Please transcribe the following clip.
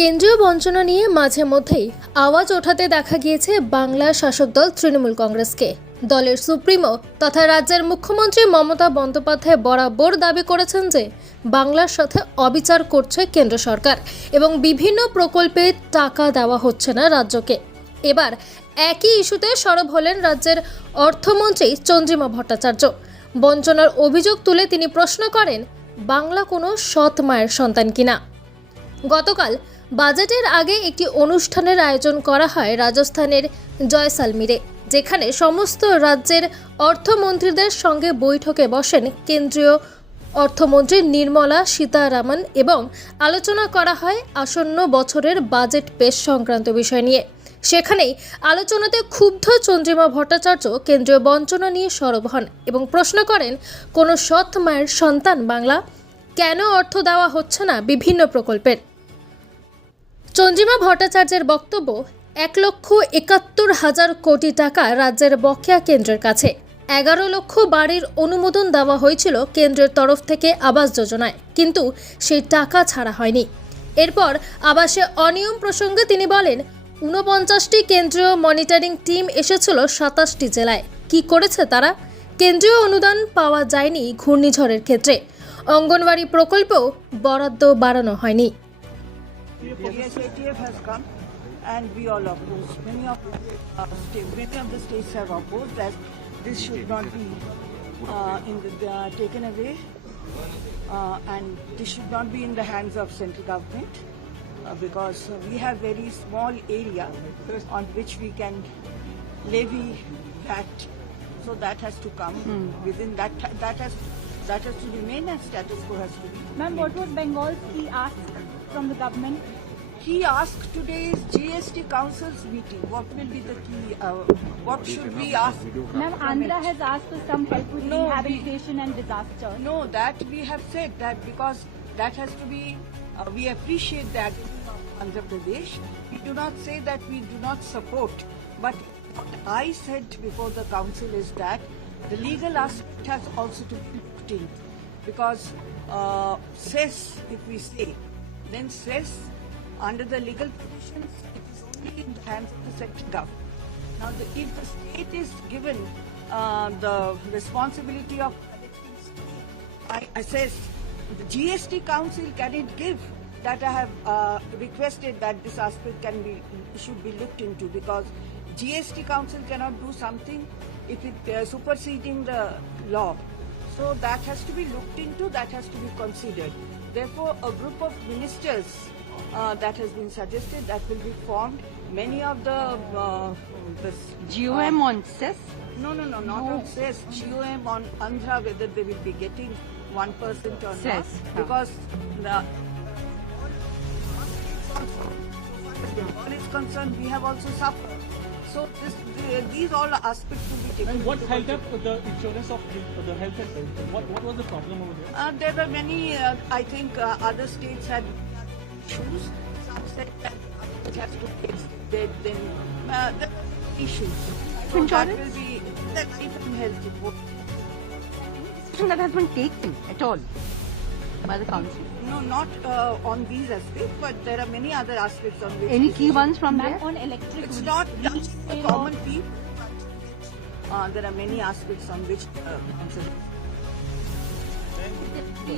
কেন্দ্রীয় বঞ্চনা নিয়ে মাঝে মধ্যেই আওয়াজ ওঠাতে দেখা গিয়েছে বাংলার শাসক দল তৃণমূল কংগ্রেসকে। দলের সুপ্রিমো তথা রাজ্যের মুখ্যমন্ত্রী মমতা বন্দ্যোপাধ্যায় বরাবর দাবি করেছেন যে বাংলার সাথে অবিচার করছে কেন্দ্র সরকার এবং বিভিন্ন প্রকল্পে টাকা দেওয়া হচ্ছে না রাজ্যকে। এবার একই ইস্যুতে সরব হলেন রাজ্যের অর্থমন্ত্রী চন্দ্রিমা ভট্টাচার্য। বঞ্চনার অভিযোগ তুলে তিনি প্রশ্ন করেন, বাংলা কোনো সৎ মায়ের সন্তান কিনা। গতকাল বাজেটের আগে একটি অনুষ্ঠানের আয়োজন করা হয় রাজস্থানের জয়সালমীরে, যেখানে সমস্ত রাজ্যের অর্থমন্ত্রীদের সঙ্গে বৈঠকে বসেন কেন্দ্রীয় অর্থমন্ত্রী নির্মলা সীতারামন এবং আলোচনা করা হয় আসন্ন বছরের বাজেট পেশ সংক্রান্ত বিষয় নিয়ে। সেখানেই আলোচনাতে ক্ষুব্ধ চন্দ্রিমা ভট্টাচার্য কেন্দ্রীয় বঞ্চনা নিয়ে সরব হন এবং প্রশ্ন করেন, কোনো সৎ মায়ের সন্তান বাংলা? কেন অর্থ দেওয়া হচ্ছে না বিভিন্ন প্রকল্পের? চন্দ্রিমা ভট্টাচার্যের বক্তব্য, 1,71,000 কোটি টাকা রাজ্যের বকেয়া কেন্দ্রের কাছে। 11 লক্ষ বাড়ির অনুমোদন দেওয়া হয়েছিল কেন্দ্রের তরফ থেকে আবাস যোজনায়, কিন্তু সেই টাকা ছাড়া হয়নি। এরপর আবাসে অনিয়ম প্রসঙ্গে তিনি বলেন, 49টি কেন্দ্রীয় মনিটরিং টিম এসেছিল 27টি জেলায়। কি করেছে তারা? কেন্দ্রীয় অনুদান পাওয়া যায়নি ঘূর্ণিঝড়ের ক্ষেত্রে। অঙ্গনওয়াড়ি প্রকল্পেও বরাদ্দ বাড়ানো হয়নি। Yes, ATF has come and we all oppose. Many of the states have opposed that this should not be taken away and this should not be in the hands of central government because we have very small area on which we can levy that. So that has to come within that has to remain and status quo has to be. Ma'am, what was Bengal's key ask from the government? He asked today's GST Council's meeting. What will be the key? What should we ask? Ma'am, Andhra has asked for some help with rehabilitation and disaster. No, that we have said that because that has to be. We appreciate that Andhra Pradesh. We do not say that we do not support, but what I said before the council is that the legal aspect has also to be looked in because cess, if we say, then cess under the legal provisions, it is only in the hands of the central government. Now, if the state is given the responsibility of collecting I says the GST Council can it give that I have requested that this aspect should be looked into because GST Council cannot do something if it superseding the law. So that has to be looked into, that has to be considered. Therefore, a group of ministers that has been suggested that will be formed. Many of the GOM on cess? No, not on cess. GOM on Andhra, whether they will be getting 1% or cess, not, because the all is concerned, we have also suffered. So these all aspects will be taken. And what held up the insurance of the health and wealth? What was the problem over there? There were many, I think other states had issues. Some said that it has to fix it, then there were issues. So that will be the life and health report. That has been taken at all by the council. No, not on these aspects, but there are many other aspects on which. Any key ones from there? Ma'am, on electric. It's not just the common people. There are many aspects on which council.